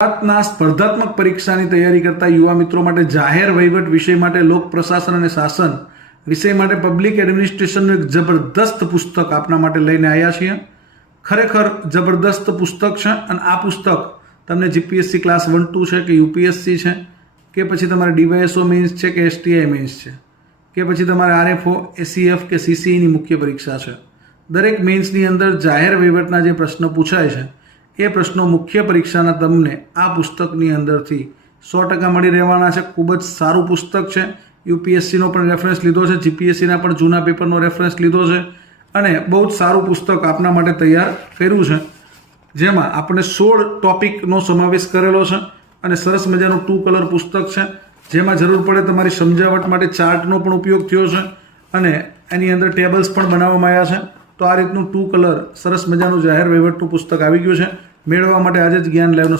ગુજરાતના સ્પર્ધાત્મક પરીક્ષાની તૈયારી કરતા યુવા મિત્રો માટે જાહેર વહીવટ વિષય માટે લોક પ્રશાસન અને શાસન વિષય માટે પબ્લિક એડમિનિસ્ટ્રેશનનું એક જબરદસ્ત પુસ્તક આપના માટે લઈને આવ્યા છીએ. ખરેખર જબરદસ્ત પુસ્તક છે અને આ પુસ્તક તમને જીપીએસસી ક્લાસ 1-2 છે કે યુપીએસસી છે કે પછી તમારે ડીવાયએસઓ મેઇન્સ છે કે એસટીઆઈ મેઇન્સ છે કે પછી તમારે આરએફઓ એસીએફ કે સીસીઈની મુખ્ય પરીક્ષા છે, દરેક મેઇન્સની અંદર જાહેર વહીવટના જે પ્રશ્નો પૂછાય છે એ પ્રશ્નો મુખ્ય પરીક્ષાના તમને આ પુસ્તકની અંદરથી 100% મળી રહેવાના છે. ખૂબ જ સારું પુસ્તક છે. યુપીએસસીનો પણ રેફરન્સ લીધો છે, જીપીએસસીના પણ જૂના પેપરનો રેફરન્સ લીધો છે અને બહુ જ સારું પુસ્તક આપના માટે તૈયાર કર્યું છે, જેમાં આપણે 16 ટોપિકનો સમાવેશ કરેલો છે અને સરસ મજાનું 2 કલર પુસ્તક છે, જેમાં જરૂર પડે તમારી સમજાવટ માટે ચાર્ટનો પણ ઉપયોગ થયો છે અને એની અંદર ટેબલ્સ પણ બનાવવામાં આવ્યા છે. તો આ રીતનું 2 કલર સરસ મજાનું જાહેર વહીવટનું પુસ્તક આવી ગયું છે. મેળવવા માટે આજે જ જ્ઞાન લાઈવનો